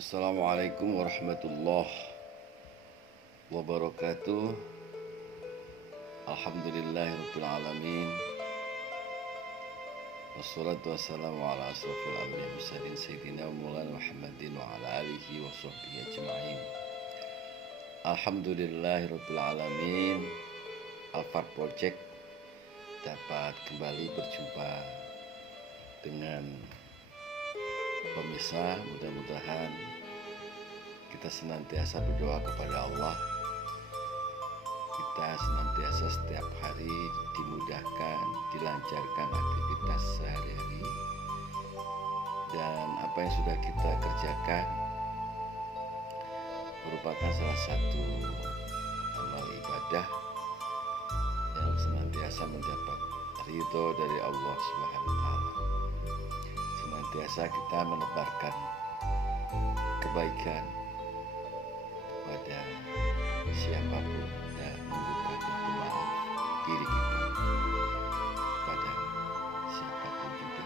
Assalamualaikum warahmatullahi wabarakatuh. Alhamdulillahirabbil alamin. Wassalatu wassalamu ala asrofil anbiya'i wal mursalin sayyidina wa maulana Muhammadin wa ala alihi wa sahbihi ajma'in. Alhamdulillahirabbil alamin. Alfar Project dapat kembali berjumpa dengan pemirsa. Mudah-mudahan kita senantiasa berdoa kepada Allah, kita senantiasa setiap hari dimudahkan, dilancarkan aktivitas sehari-hari, dan apa yang sudah kita kerjakan merupakan salah satu amal ibadah yang senantiasa mendapat ridho dari Allah Subhanahu wa Ta'ala. Senantiasa kita menebarkan kebaikan kepada siapapun dan membuka pintu maaf diri kita kepada siapapun juga.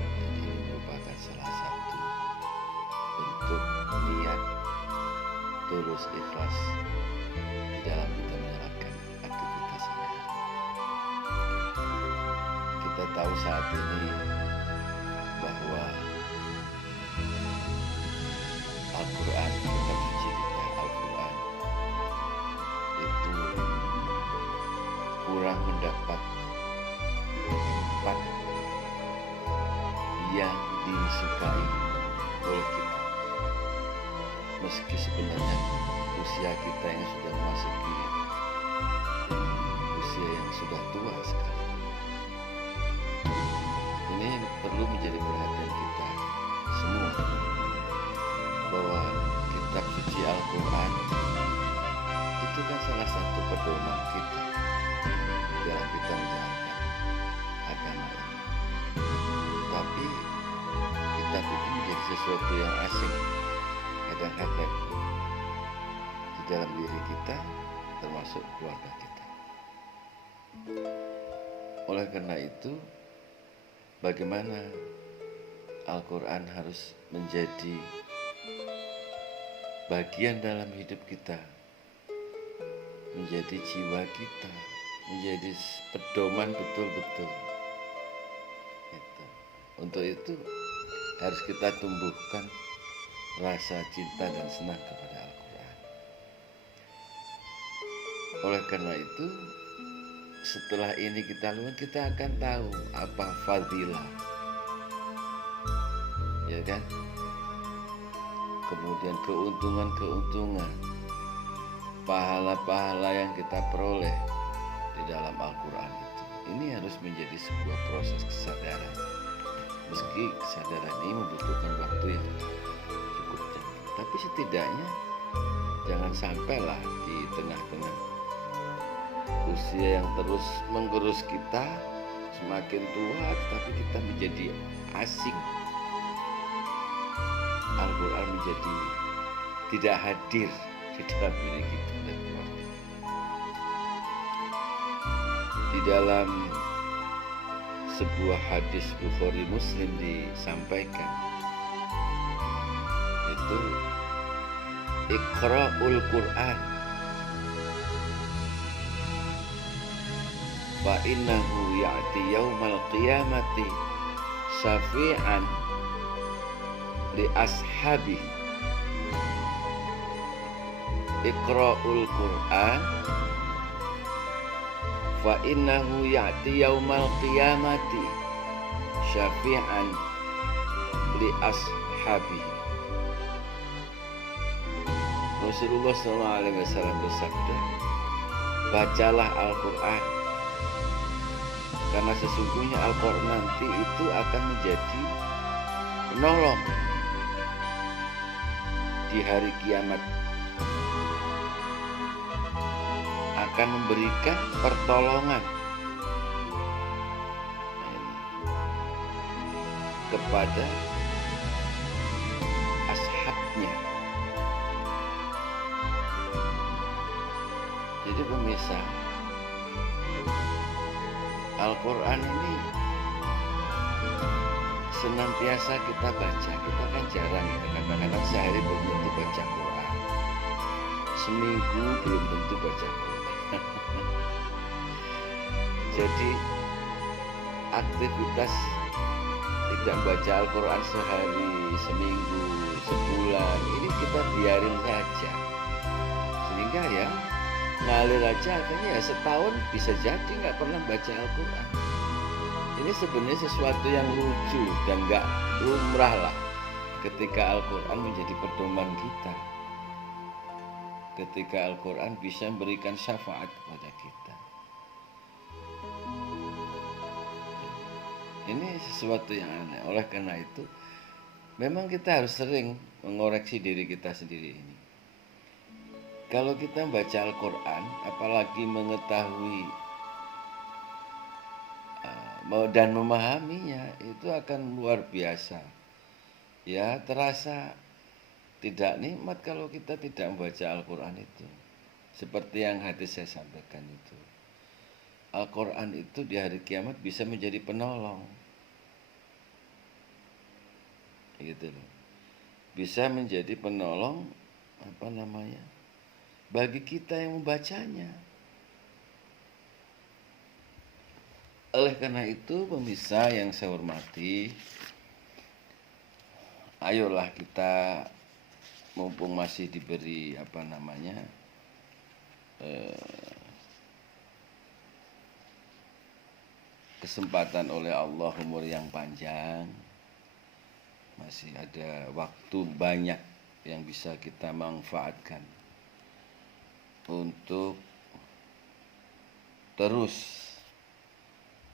Jadi ini merupakan salah satu bentuk niat tulus ikhlas di dalam kita menjalankan aktivitas sehari-hari. Kita tahu saat ini bahwa Al-Quran, kitab suci kita, Al-Quran itu kurang mendapat tempat yang disukai oleh kita. Meski sebenarnya usia kita yang sudah memasuki usia yang sudah tua sekali, ini perlu menjadi perhatian kita semua bahwa kitab suci Al-Quran itu kan salah satu pedoman kita dalam kita menjalankan agama ini. Tapi kitab itu menjadi sesuatu yang asing kadang-kadang di dalam diri kita, termasuk keluarga kita. Oleh karena itu, bagaimana Al-Quran harus menjadi bagian dalam hidup kita, menjadi jiwa kita, menjadi pedoman betul-betul. Untuk itu harus kita tumbuhkan rasa cinta dan senang kepada Al-Quran. Oleh karena itu, setelah ini kita akan tahu apa fadilah, ya kan? Kemudian keuntungan-keuntungan, pahala-pahala yang kita peroleh di dalam Al-Quran itu. Ini harus menjadi sebuah proses kesadaran. Meski kesadaran ini membutuhkan waktu yang cukup jangka, tapi setidaknya jangan sampailah di tengah-tengah usia yang terus menggerus kita, semakin tua tapi kita menjadi asing. Al-Quran menjadi tidak hadir di dalam diri kita dan keluarga. Di dalam sebuah hadis Bukhari Muslim disampaikan, itu Iqra'ul Quran fa innahu ya'ti yaumal qiyamati syafi'an li ashabi. Iqra'ul Quran fa innahu ya'ti yaumal qiyamati syafi'an li ashabi. Rasulullah SAW bersabda, bacalah Al-Quran, karena sesungguhnya Al-Quran nanti itu akan menjadi penolong di hari kiamat, akan memberikan pertolongan kepada ashabnya. Jadi pemirsa, Al-Quran ini senantiasa kita baca. Kita kan jarang, kadang-kadang sehari seminggu belum tentu baca Quran. Jadi aktivitas tidak baca Al-Quran sehari, seminggu, sebulan, ini kita biarin saja. Sehingga ya ngalir aja, akhirnya ya setahun bisa jadi nggak pernah baca Al-Quran. Ini sebenarnya sesuatu yang lucu dan nggak lumrah lah ketika Al-Quran menjadi pedoman kita. Ketika Al-Quran bisa memberikan syafaat kepada kita. Ini sesuatu yang aneh. Oleh karena itu, memang kita harus sering mengoreksi diri kita sendiri ini. Kalau kita baca Al-Quran, apalagi mengetahui dan memahaminya, itu akan luar biasa. Ya, terasa tidak nikmat kalau kita tidak membaca Al-Quran itu. Seperti yang hadis saya sampaikan itu. Al-Quran itu di hari kiamat bisa menjadi penolong. Gitu loh. Bisa menjadi penolong bagi kita yang membacanya. Oleh karena itu, pemirsa yang saya hormati, ayolah kita mumpung masih diberi kesempatan oleh Allah, umur yang panjang, masih ada waktu banyak yang bisa kita manfaatkan untuk terus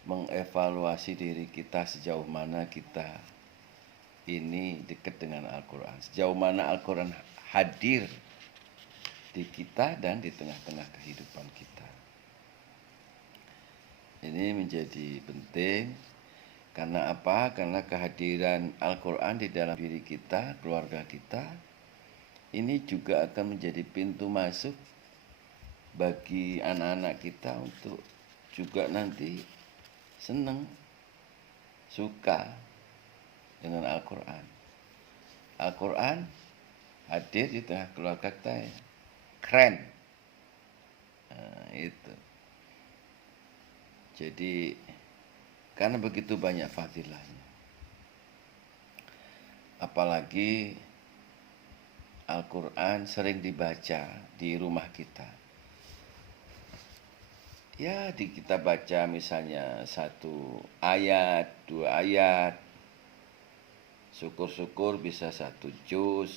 mengevaluasi diri kita, sejauh mana kita ini dekat dengan Al-Quran, sejauh mana Al-Quran hadir di kita dan di tengah-tengah kehidupan kita. Ini menjadi penting. Karena apa? Karena kehadiran Al-Quran di dalam diri kita, keluarga kita, ini juga akan menjadi pintu masuk bagi anak-anak kita untuk juga nanti senang, suka dengan Al-Quran. Al-Quran hadir di tengah keluarga kita, ya. Keren. Nah, itu. Jadi karena begitu banyak fadilahnya. Apalagi Al-Quran sering dibaca di rumah kita. Ya, kita baca misalnya 1 ayat, 2 ayat. Syukur-syukur bisa 1 juz.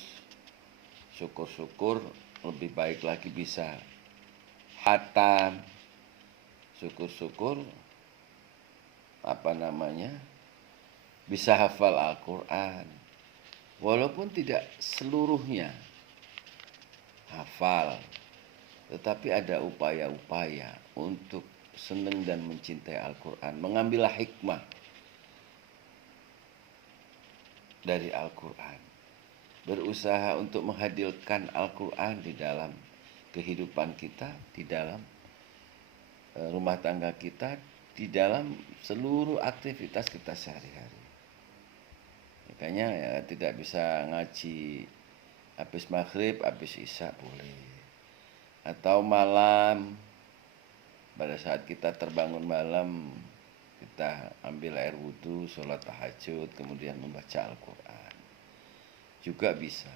Syukur-syukur lebih baik lagi bisa khatam. Syukur-syukur bisa hafal Al-Quran. Walaupun tidak seluruhnya hafal, tetapi ada upaya-upaya untuk senang dan mencintai Al-Quran, mengambil hikmah dari Al-Quran, berusaha untuk menghadirkan Al-Quran di dalam kehidupan kita, di dalam rumah tangga kita, di dalam seluruh aktivitas kita sehari-hari. Makanya ya tidak bisa ngaji habis maghrib, habis isya boleh. Atau malam, pada saat kita terbangun malam, kita ambil air wudhu, sholat tahajud, kemudian membaca Al-Quran. Juga bisa.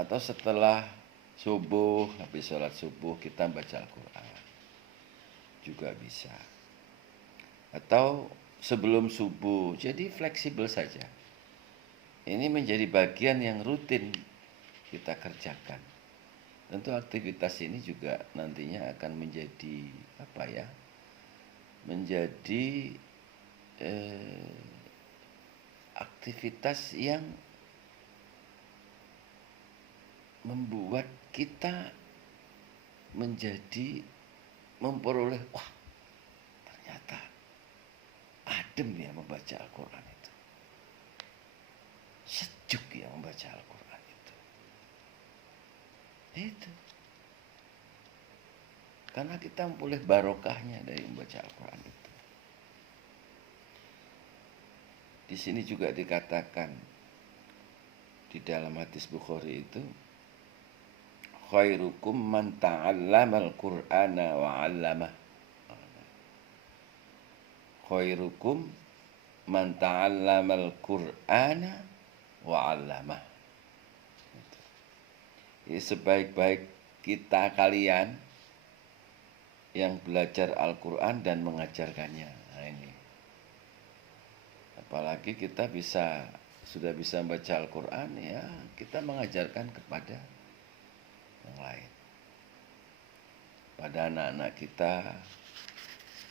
Atau setelah subuh, habis sholat subuh, kita baca Al-Quran. Juga bisa. Atau sebelum subuh, jadi fleksibel saja. Ini menjadi bagian yang rutin kita kerjakan. Tentu aktivitas ini juga nantinya akan menjadi menjadi aktivitas yang membuat kita menjadi memperoleh, wah, ternyata adem ya membaca Al-Quran itu, sejuk ya membaca Al-Quran itu karena kita memperoleh barokahnya dari membaca Al-Quran itu. Di sini juga dikatakan di dalam hadis Bukhari itu, khairukum man ta'allamal Qur'ana wa 'allamah. Khairukum man ta'allamal Qur'ana wa 'allamah. Jadi sebaik-baik kita kalian yang belajar Al-Qur'an dan mengajarkannya. Nah, ini. Apalagi kita sudah bisa membaca Al-Qur'an, ya kita mengajarkan kepada yang lain. Pada anak-anak kita,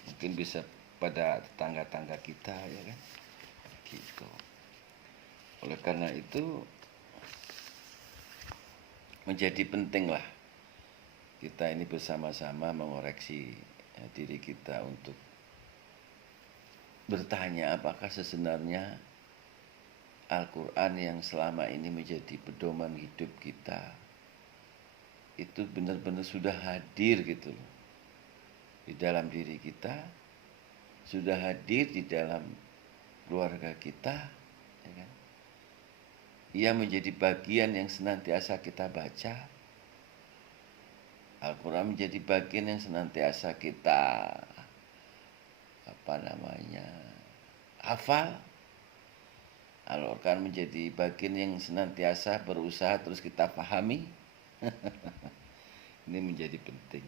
mungkin bisa pada tetangga-tetangga kita, ya kan? Gitu. Oleh karena itu menjadi pentinglah kita ini bersama-sama mengoreksi diri kita untuk bertanya apakah sebenarnya Al-Quran yang selama ini menjadi pedoman hidup kita itu benar-benar sudah hadir gitu loh di dalam diri kita, sudah hadir di dalam keluarga kita, ya kan? Ia menjadi bagian yang senantiasa kita baca. Al-Quran menjadi bagian yang senantiasa kita hafal. Al-Quran menjadi bagian yang senantiasa berusaha terus kita pahami. Ini menjadi penting.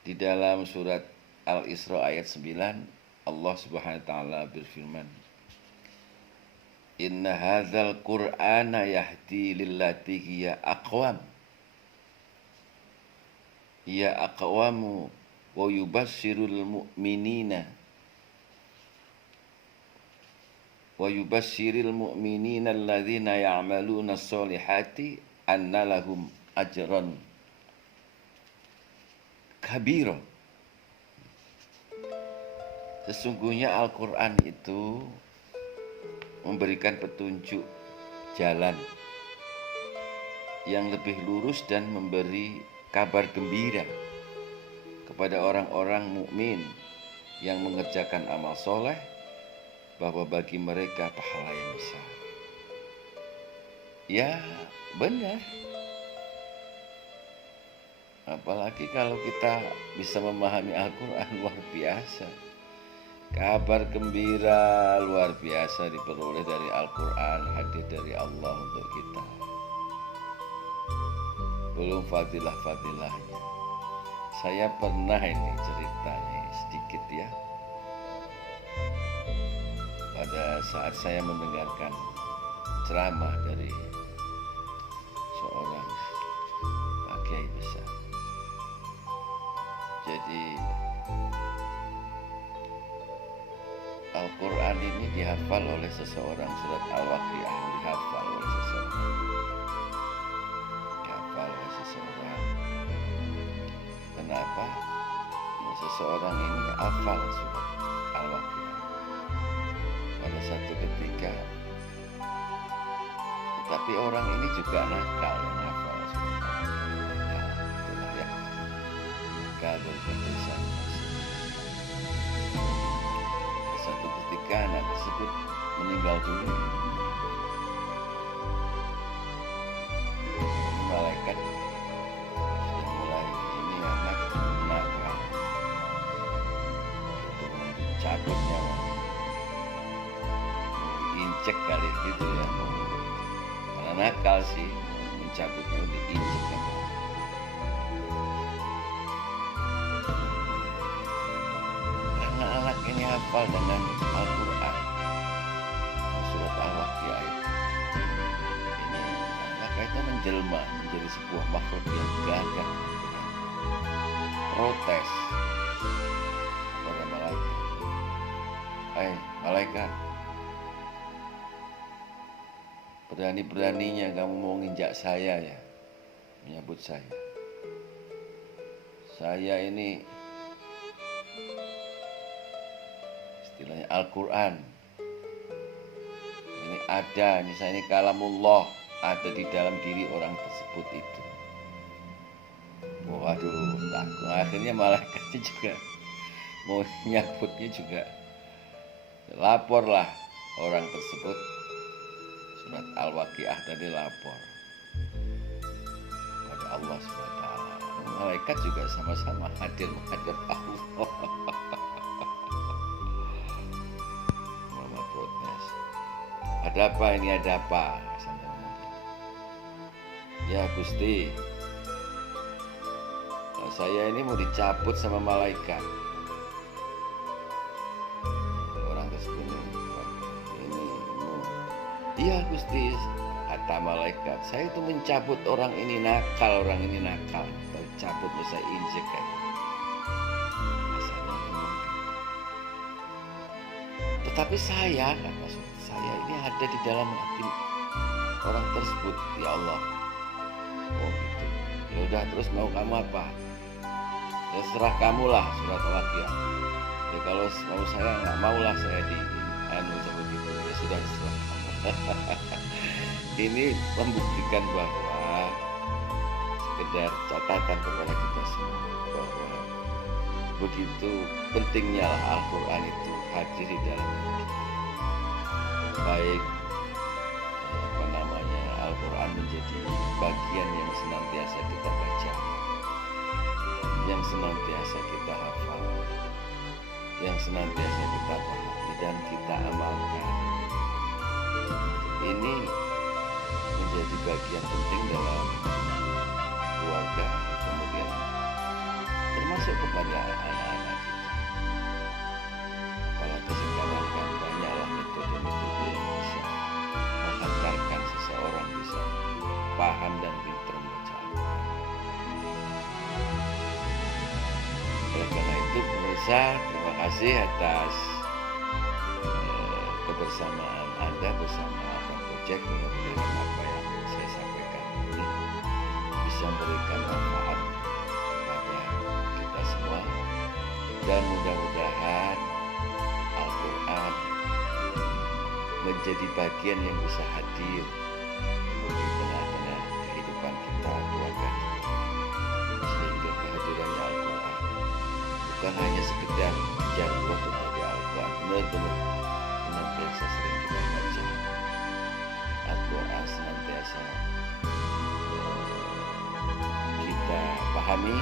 Di dalam surat Al-Isra ayat 9, Allah Subhanahu wa taala berfirman, "Inna hadzal Qur'ana yahdi lillati hiya aqwam." Ya aqwamu wa yubassirul mu'minina alladzina ya'maluna as-solihati anna lahum ajran kabira. Sesungguhnya Al-Quran itu memberikan petunjuk jalan yang lebih lurus dan memberi kabar gembira kepada orang-orang mukmin yang mengerjakan amal soleh bahwa bagi mereka pahala yang besar. Ya benar. Apalagi kalau kita bisa memahami Al-Quran, luar biasa. Kabar gembira luar biasa diperoleh dari Al-Quran, hadir dari Allah untuk kita. Belum fadilah-fadilahnya. Saya pernah ini ceritanya sedikit ya. Pada saat saya mendengarkan ceramah dari seorang Pak Kiai besar. Jadi Al-Quran ini dihafal oleh seseorang, surat Al-Waqiah dihafal oleh seseorang. Kenapa? Seseorang ini hafal surat Al-Waqiah pada satu ketika. Tetapi orang ini juga nakal yang hafal surat Al-Waqiah. Itulah ya. Nakal berkesan. Pada satu ketika anak tersebut meninggal dunia. Malaikat sudah mulai ini anak nakal untuk mencabut nyawa, diinjek kali gitu ya, karena nakal sih mencabutnya, diinjek nyawa. Karena anak ini hafal dengan Al-Quran surat Al-Waqiah ini, maka itu menjelma menjadi sebuah makhluk yang gagah, protes kepada malaikat. Malaikat, berani-beraninya kamu mau nginjak saya ya, menyebut saya. Saya ini istilahnya Al-Quran. Ini ada, saya ini kalamullah, ada di dalam diri orang tersebut itu. Waduh, takut. Akhirnya malaikatnya juga mau nyabutnya juga. Laporlah orang tersebut, surat Al-Waqiah tadi lapor pada Allah SWT. Malaikat juga sama-sama hadir menghadap Allah. Mama protes. Ada apa ini, ada apa? Sampai ngomong gitu. Ya Gusti, saya ini mau dicabut sama malaikat. Orang tersebut ini iya Gusti, kata malaikat, saya itu mencabut orang ini nakal, cabut bisa injek kan. Tetapi saya, kata saya ini ada di dalam hati orang tersebut, ya Allah. Oh gitu. Ya udah, terus mau kamu apa? Ya serah kamulah, surat Al-Waqiah. Ya kalau mau saya nggak maulah saya di seperti itu. Ya sudah, serah kamu. Ini membuktikan bahwa sekedar catatan kepada kita semua bahwa begitu pentingnya Al-Quran itu hadir di dalam hidup kita. Baik Al-Quran menjadi bagian yang senantiasa kita baca, yang senantiasa kita hafal, yang senantiasa kita pahami dan kita amalkan. Ini menjadi bagian penting dalam keluarga, kemudian termasuk kepada anak-anak kita. Apalagi sekarang kan banyaklah metode-metode yang bisa menghantarkan seseorang bisa paham dan pintar membaca Al-Quran. Oleh karena itu pemirsa, terima kasih atas kebersamaan Anda bersama Afan Project. Mudah-mudahan apa yang saya sampaikan ini bisa memberikan manfaat kepada kita semua, dan mudah-mudahan Al-Quran menjadi bagian yang bisa hadir di tengah-tengah kehidupan kita, keluarga kita, sehingga kehadirannya Al-Quran bukan hanya sekedar jadwal, tetapi Al-Quran benar-benar senantiasa sering kita baca. Al-Quran senantiasa kita pahami,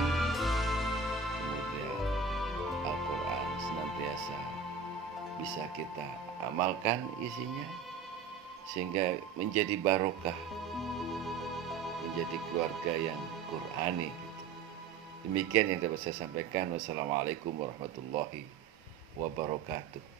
kemudian Al-Quran senantiasa bisa kita amalkan isinya, sehingga menjadi barokah, menjadi keluarga yang Qurani gitu. Demikian yang dapat saya sampaikan. Wassalamualaikum warahmatullahi wabarakatuh.